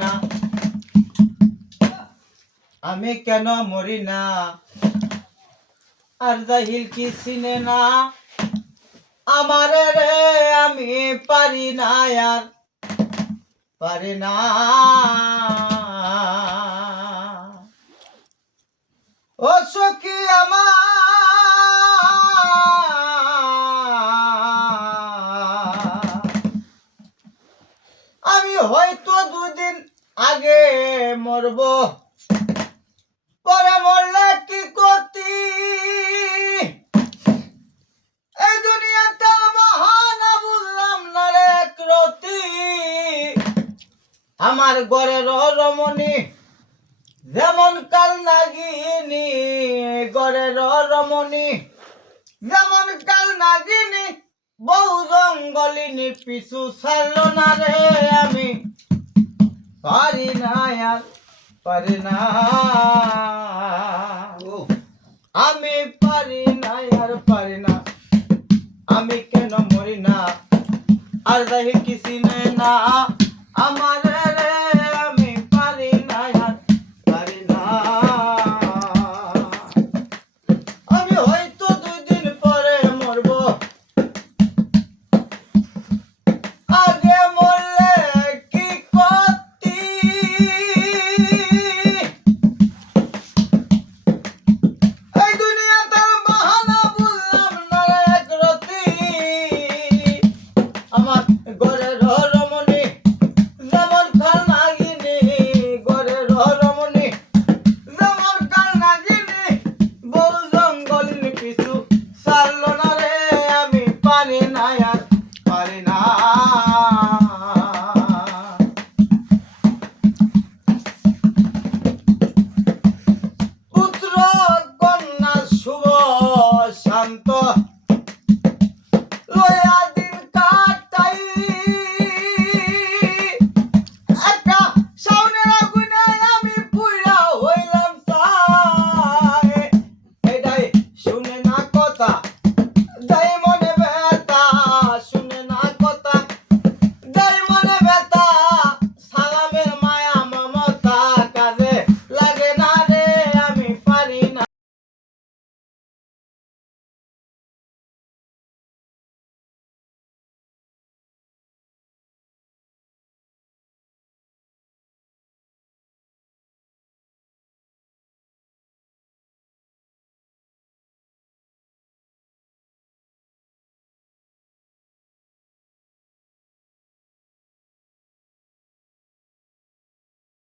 না আমি কেন মরি না আর জাহিল কি চিনে না আমারে রে আমি পারি না আর পারি না ও সখী আমার আমি হয়তো দুদিন আগে মরব পরে মরলে কি করতি এই দুনিয়াটা মহান বুঝলাম না রে ক্রতি আমার ঘরের রমণী যেমন কাল নাগিনী ঘরের রমণী যেমন কাল নাগিনী বহু জঙ্গলিনী পিছু ছাড়লো না রে আমি পারি না আর পারি না আমি পারি না আর পারি না আমি কেন মরি না আর যাই কিছু না আমার রে আমি পারি না আর পারি না আমি হয়তো 2 দিন পরে মরব আগে মরলে কি করতি এই দুনিয়াটা বাহানা বুঝলাম না রে একরতি আমার ঘরের রমণী যেমন কাল নাগিনী ঘরের রমণী যেমন কাল নাগিনী বহু জঙ্গল পিছু ছাড়লো না রে আমি পারি না আর পারি না পুত্র কন্যা শুভ শান্ত